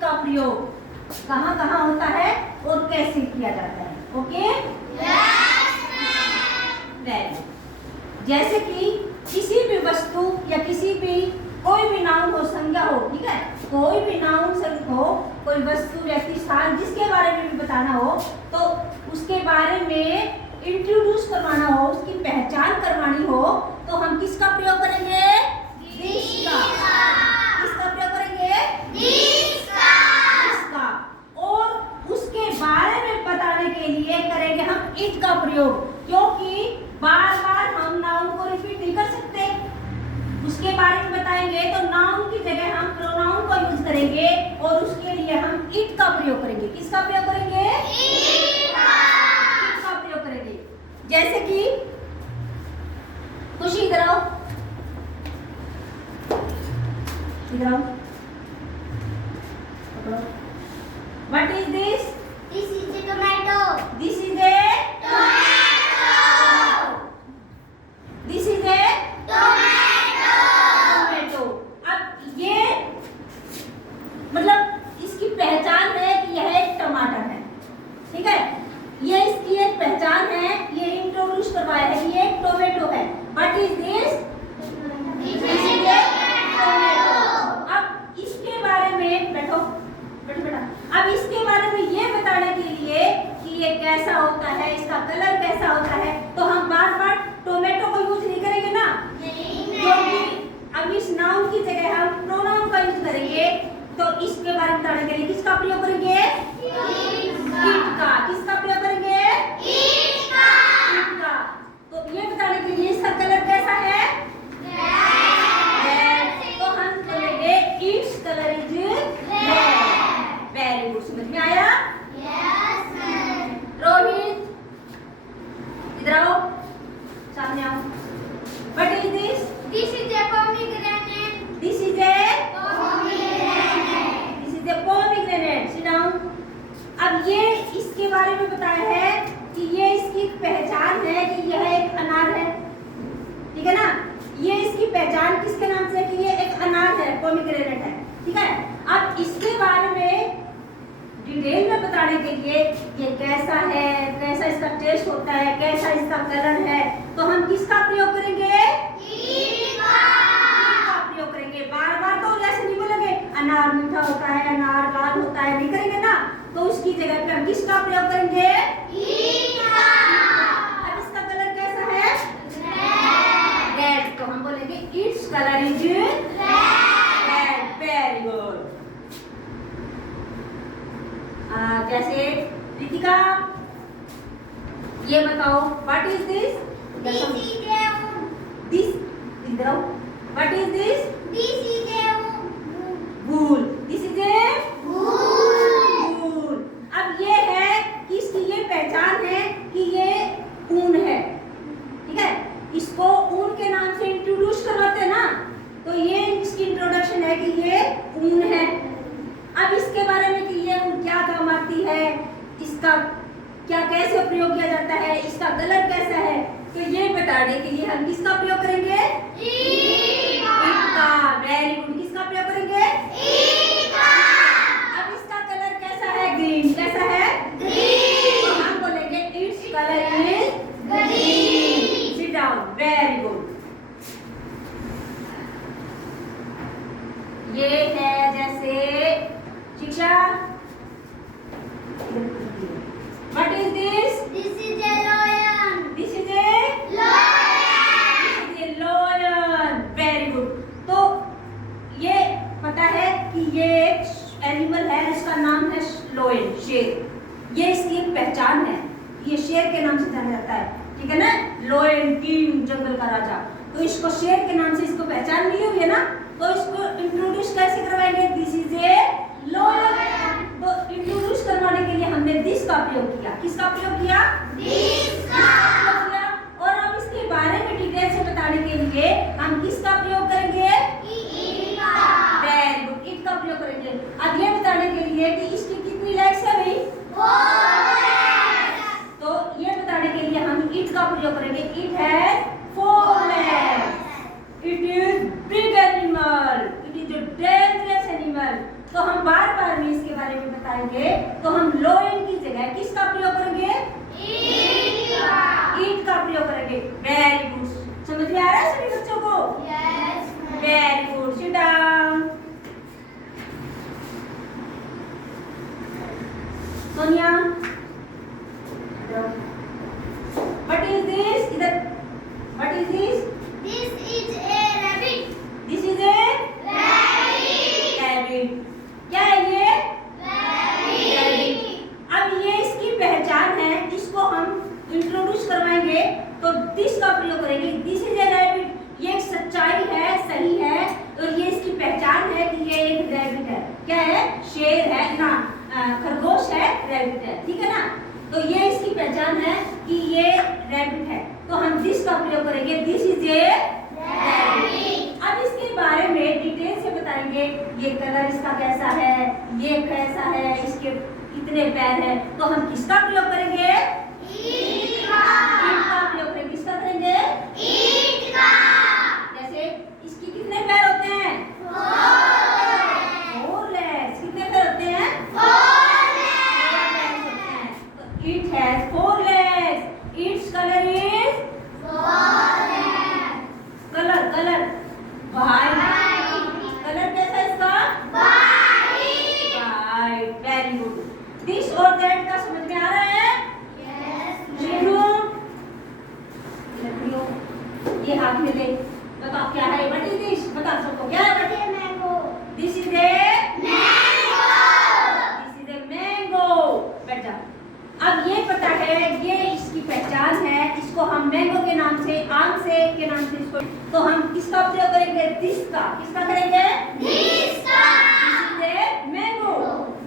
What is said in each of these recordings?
का प्रयोग कहाँ कहाँ होता है और कैसे किया जाता है। ओके, जैसे कि किसी भी वस्तु या किसी भी कोई भी नाउन हो, संज्ञा हो, ठीक है, कोई भी नाउन हो, कोई वस्तु व्यक्ति स्थान जिसके बारे में भी बताना हो तो उसके बारे में इंट्रोड्यूस करवाना हो, उसकी पहचान करवानी हो तो हम किसका प्रयोग करेंगे? दिस का। किसका प्रयोग करेंगे? दिस का। और उसके बारे में बताने के लिए करेंगे हम इट का प्रयोग, क्योंकि बार बार हम नाउन को रिपीट नहीं कर सकते। उसके बारे में बताएंगे तो नाउन की जगह हम प्रोनाउन को यूज करेंगे और उसके लिए हम इट का प्रयोग करेंगे। किसका प्रयोग करेंगे? इट का प्रयोग करेंगे। जैसे कि खुशी, इधर आओ, इधर आओ, what is this? This is a tomato. This is A Tomato. This is A Tomato. Tomato. अब ये मतलब इसकी पहचान है कि यह एक टमाटर है, ठीक है, ये इसकी एक पहचान है, ये इंट्रोड्यूस करवाया है कि ये एक टोमेटो है। What is this? This is a tomato. अब इसके बारे में बैठो, बैठो बेटा। अब इसके बारे में ये बताने के लिए कि ये कैसा होता है, इसका कलर कैसा होता है, तो हम बार बार टोमेटो को यूज नहीं करेंगे ना, क्योंकि अब इस नाउन की जगह हम प्रोनाउन का यूज करेंगे। तो इसके बारे में बताने के लिए किसका प्रयोग करेंगे? इट का। किसका प्रयोग करेंगे? इट का। तो ये बताने के लिए इसका कलर कैसा है? रेड। तो हम बोलेंगे it's colour is red. Very good, समझ में आया? रोहित, इधर आओ, सामने आओ। What is this? This is a pomegranate. This is A Pomegranate. This is A pomegranate. Sit down. अब ये इसके बारे में बताया है कि ये इसकी पहचान है कि यह एक अनार है, ठीक है ना, ये इसकी पहचान किसके नाम से कि ये एक अनार है, पोमीग्रेनेट है, ठीक है। अब इसके बारे में डिटेल में बताने के लिए ये कैसा है, कैसा इसका टेस्ट होता है, कैसा इसका कलर है, तो हम किसका प्रयोग करेंगे? का प्रयोग करेंगे। बार बार तो ऐसे नहीं बोलेंगे अनार मीठा होता है, अनार लाल होता है, नहीं करेंगे ना, तो उसकी जगह पे हम किसका प्रयोग करेंगे? अब इसका कलर कैसा है? रेड। तो हम बोलेंगे it's colour is red. Very good. जैसे रितिका, ये बताओ व्हाट इज दिस? दिस इधर आओ। What is this? Wool. This is a wool. अब ये है कि इसकी ये पहचान है कि ये ऊन है, ठीक है, इसको ऊन के नाम से इंट्रोड्यूस करवाते हैं ना, तो ये इसकी इंट्रोडक्शन है कि ये ऊन है। अब इसके बारे में कि ये ऊन क्या काम आती है, इसका क्या कैसे प्रयोग किया जाता है, इसका कलर कैसा है, तो ये बताने के लिए हम किसका प्रयोग करेंगे? इट का। Very good. किसका प्रयोग करेंगे? अब इसका कलर कैसा है? ग्रीन। कैसा है? तो हम बोलेंगे it's colour is green. Sit down. Very good. ये है जैसे शिक्षा, what is this? This is a lion. Very good. तो ये पता है कि ये एक एनिमल है जिसका नाम है लायन, शेर। ये इसकी एक पहचान है, ये शेर के नाम से जाना जाता है, ठीक है ना, लायन किंग, जंगल का राजा। तो इसको शेर के नाम से इसको पहचान मिली हुई है ना, तो इसको इंट्रोड्यूस कैसे करवाएंगे? This is a lion. तो इंट्रोड्यूस करवाने के लिए हमने दिस का प्रयोग किया। किसका प्रयोग किया? और अब इसके बारे में डिटेल से बताने के लिए हम किसका प्रयोग करेंगे? Very good. इट का प्रयोग करेंगे। अब ये बताने के लिए कि इसकी कितनी लेग्स है भाई? 4 तो ये बताने के लिए हम इट का प्रयोग करेंगे। It has 4 legs. It is big animal. It is a dangerous animal. तो हम हम बार बार में इसके बारे में बताएंगे, तो हम लोइन की जगह किसका प्रयोग करेंगे? ईट का प्रयोग करेंगे। वेरी गुड, समझ में आ रहा है सभी बच्चों को? Very good, sit down. Sonia, what is this? इधर, what is this? This is a rabbit. This is a rabbit. क्या है ये? Rabbit. अब ये इसकी पहचान है, इसको हम इंट्रोड्यूस करवाएंगे, तो दिस का प्रयोग करेंगे। This is A rabbit. ये एक सच्चाई है, सही है, और ये इसकी पहचान है कि ये एक रैबिट है। क्या है? शेर है ना, खरगोश है, रैबिट है, ठीक है ना? तो ये इसकी पहचान है कि ये रैबिट है, तो हम दिस का प्रयोग करेंगे। This is A rabbit. अब इसके बारे में डिटेल से बताएंगे, ये कलर इसका कैसा है, ये कैसा है, इसके कितने पैर हैं, तो हम किसका प्रयोग करेंगे? ईट का प्रयोग करेंगे। किसका करेंगे? ईट का। जैसे इसकी कितने पैर होते हैं? 4 legs। कितने पैर होते हैं? 4 legs होते हैं। तो it has 4 legs. Its color is colour white. Colour कैसा है इसका? white. Very good. दिस और दैट का समझ में आ रहा है? ये हाथ में ले, बताओ क्या है? What is this? बताओ सबको क्या है? What is mango? This is a mango. बैठ जा। अब ये पता है, ये इसकी पहचान है, इसको हम मैंगो के नाम से, आम से के नाम से इसको, तो हम किसका प्रयोग करेंगे? दिस का। किसका करेंगे? This का। This is a mango.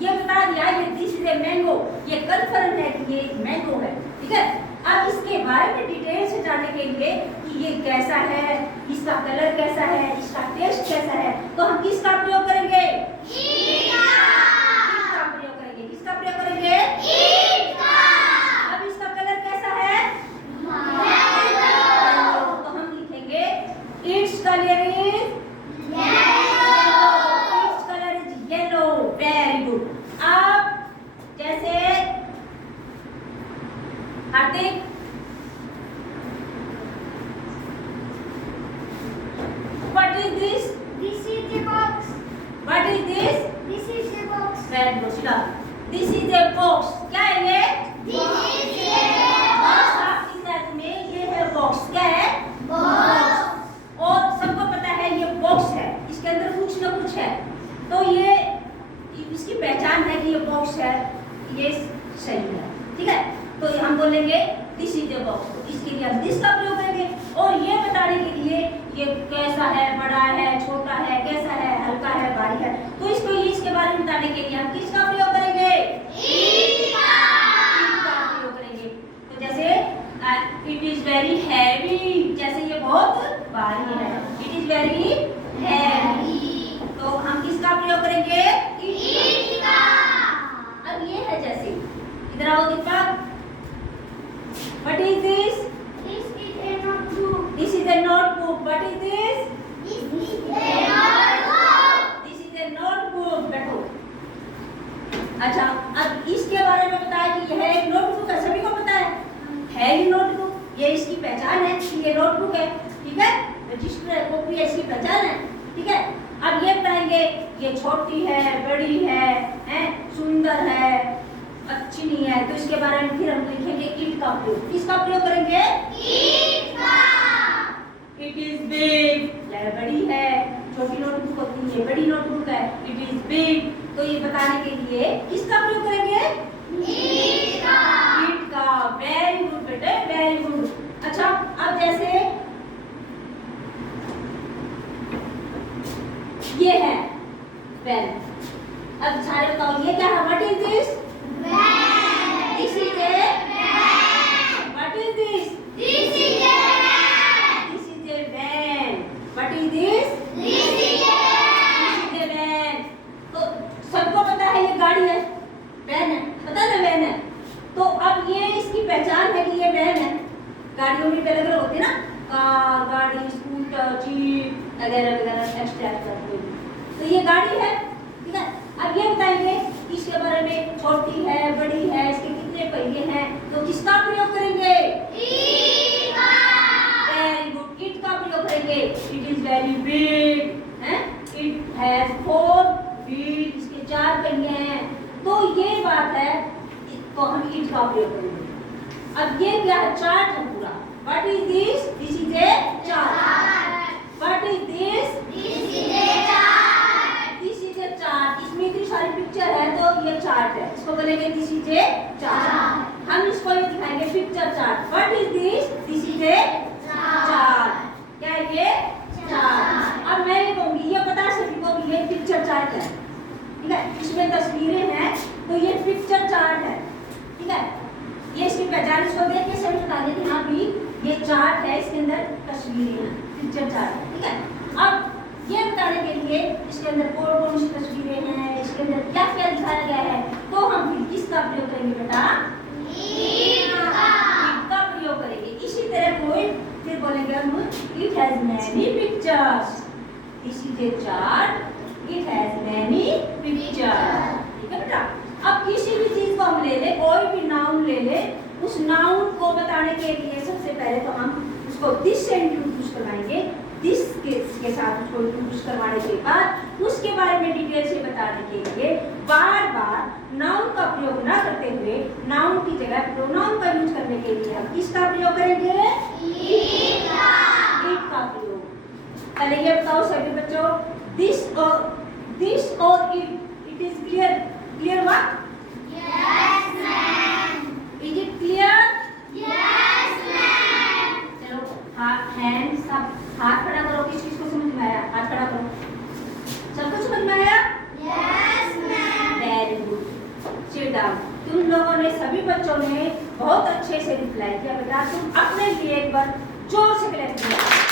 ये बता दिया, ये दिस इज ए मैंगो, ये कन्फर्म है कि ये मैंगो है, ठीक है? अब इसके बारे में डिटेल से जानने के लिए कि ये कैसा है, इसका कलर कैसा है, इसका टेस्ट कैसा है, तो हम किसका प्रयोग करेंगे? ईट का। किसका प्रयोग करेंगे? किसका प्रयोग करेंगे? ईट का। अब इसका कलर कैसा है? Mango. तो हम लिखेंगे it's colour is Yellow. It's colour is yellow. Very good. अब जैसे हार्दिक, what is this? This is the box. What is this? This is the box. Very good, sit down. This is a box. क्या है ये? This is the box. आपकी साथ में ये है बॉक्स। क्या है? Box. और सबको पता है ये बॉक्स है, इसके अंदर कुछ ना कुछ है, तो ये इसकी पहचान है कि ये बॉक्स है, ये सही है, ठीक है? तो हम बोलेंगे दिस इज ए बॉक्स, तो इसके लिए हम दिस का प्रयोग करेंगे। और ये बताने के लिए ये कैसा है, बड़ा है, छोटा है, कैसा है, हल्का है, भारी है, तो इसके बारे में बताने के लिए हम किसका प्रयोग करेंगे? ईट का। ईट का प्रयोग करेंगे। तो जैसे इट इज वेरी हैवी, जैसे ये बहुत भारी है, इट इज वेरी हैवी, तो हम किसका प्रयोग करेंगे? ईट का। अब ये है जैसे, इधर आओ दीपक। What is this? This is a notebook. This is a notebook. What is this? This is a notebook. This is a notebook. बैठो। अच्छा, अब इसके बारे में बताया कि यह एक नोटबुक है, सभी को पता है ये नोटबुक, ये इसकी पहचान है कि ये नोटबुक है, ठीक है? रजिस्टर है, कॉपी है, इसकी पहचान है, ठीक है? अब ये बताएंगे ये छोटी है, बड़ी है, सुंदर है, अच्छी नहीं है, तो इसके बारे में फिर हम लिखेंगे इट का प्रयोग। किसका प्रयोग करेंगे? ईट का। इट इज बिग, यह बड़ी है, छोटी नोटबुक होती है, बड़ी नोटबुक है, इट इज बिग, तो ये बताने के लिए किसका प्रयोग करेंगे? ईट का। इट का। वेरी गुड बेटे, वेरी गुड। अच्छा, अब जैसे ये है पेन, अब सारे बताओ ये क्या है? What is this? This is a van. What is this? This is a van. This is a van. What is this? This is a van. This is a van. तो सबको पता है ये गाड़ी है, वैन है, पता ना वैन है। तो अब ये इसकी पहचान है कि ये वैन है। गाड़ियों में अलग अलग होती है ना, कार, गाड़ी, स्कूटर, जीप वगैरह वगैरह एक्स्ट्रा कोई, तो ये गाड़ी है, ठीक है? अब ये साइकिल में छोटी है, बड़ी है, इसके कितने पहिए हैं, तो किसका प्रयोग करेंगे? ईट का। वेरी गुड, इट का प्रयोग करेंगे। इट इज वेरी बिग है, इट हैज 4 व्हील्स, इसके 4 पहिए हैं। तो ये बात है, तो हम इट का प्रयोग करेंगे। अब ये क्या है? चार्ट है पूरा। What is this? This is A chart. What is this? This is A chart. This is A chart. इसमें इतनी सारी पिक्चर है तो ये चार्ट है, इसको बोलेंगे दिस इज ए चार्ट। हम इसको ये दिखाएंगे picture chart. What is this? This is A chart. क्या है ये? चार्ट। अब मैं ये कहूंगी, ये पता है सभी को कि ये पिक्चर चार्ट है, ठीक है? इसमें तस्वीरें हैं तो ये पिक्चर चार्ट है, ठीक है? ये इसकी पहचान, इसको देख के सभी बता दें कि हाँ भी ये चार्ट है, इसके अंदर तस्वीरें हैं, पिक्चर चार्ट है, ठीक है? अब ये बताने के लिए इसके अंदर कौन कौन सी तस्वीरें हैं, इसके अंदर क्या क्या दिखाया गया है, तो हम फिर किसका प्रयोग करेंगे बेटा? ईट का। इट का प्रयोग करेंगे। इसी तरह कोई फिर बोलेंगे हम, it has many pictures. This is A chart, it has many pictures, ठीक है बेटा? अब किसी भी चीज को हम ले ले, कोई भी नाउन ले ले, उस नाउन को बताने के लिए सबसे पहले तो हम उसको दिस से इंट्रोड्यूस करवाएंगे। दिस के साथ उसको इंट्रोड्यूस करवाने के बाद उसके बारे में डिटेल से बताने के लिए बार बार नाउन का प्रयोग ना करते हुए नाउन की जगह प्रोनाउन का यूज करने के लिए हम किसका प्रयोग करेंगे? ईट का। इट का प्रयोग। पहले ये बताओ सभी बच्चों, दिस और it is clear? Clear what? Yes ma'am. Is it clear? Yes ma'am. चलो हाथ हैंड सब हाथ खड़ा करो, किस किस को समझ में आया? हाथ खड़ा करो, सबको समझ में आया? Yes ma'am. Very good, sit down. तुम लोगों ने, सभी बच्चों ने बहुत अच्छे से रिप्लाई किया बेटा। तुम अपने लिए एक बार जोर से क्लैप करो।